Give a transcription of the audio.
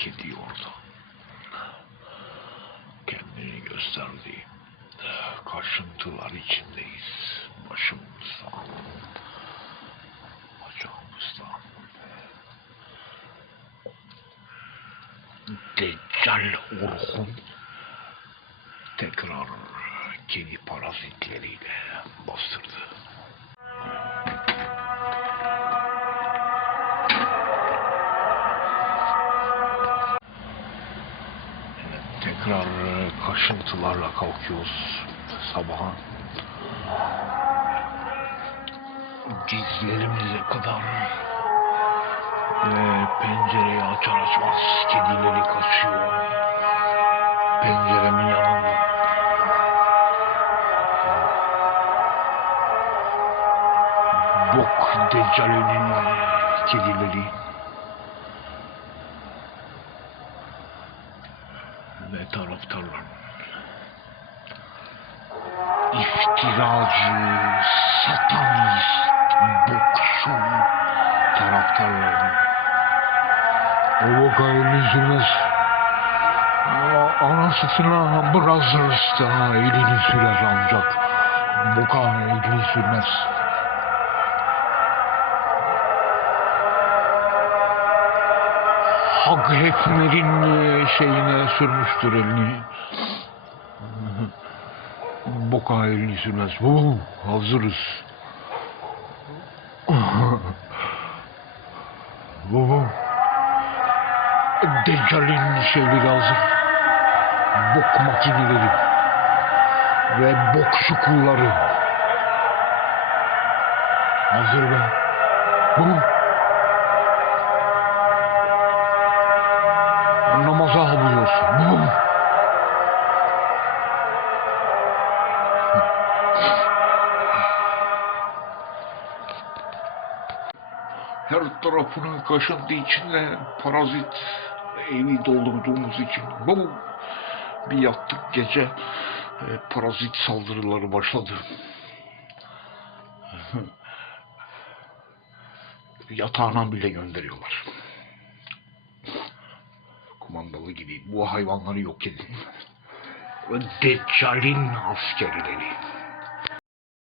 Kedi orada. Kendini gösterdi. Kaşıntılar içindeyiz. Başımızdan. Bacağımızdan. Deccal Orhun tekrar kedi parazitleriyle bastırdı. Tekrar kaşıntılarla kalkıyoruz sabaha. Dizlerimize kadar ve pencereyi açar açmaz kedileri kaçıyor. Penceremin yanında. Bok Deccal'inin kedileri. Ve taraftarlar. İftiracı, satanist, bokçu taraftarların. O vakayı sürmez. Ama anasına Brothers'ta elini sürer ancak Bokan elini sürmez. Hak Hefner'in e, şeyine sürmüştür elini. Boka elini sürmez. Bu hazırız. Bu Deccal'in şeyleri hazır. Bok makineleri. Ve bokçu kulları. Hazır be. Bu. Her tarafını kaşıntı içinde parazit evi doldurduğumuz için bu bir yattık gece e, parazit saldırıları başladı. Yatağına bile gönderiyorlar. Kumandalı gibi bu hayvanları yok edin. Deccal'in askerleri.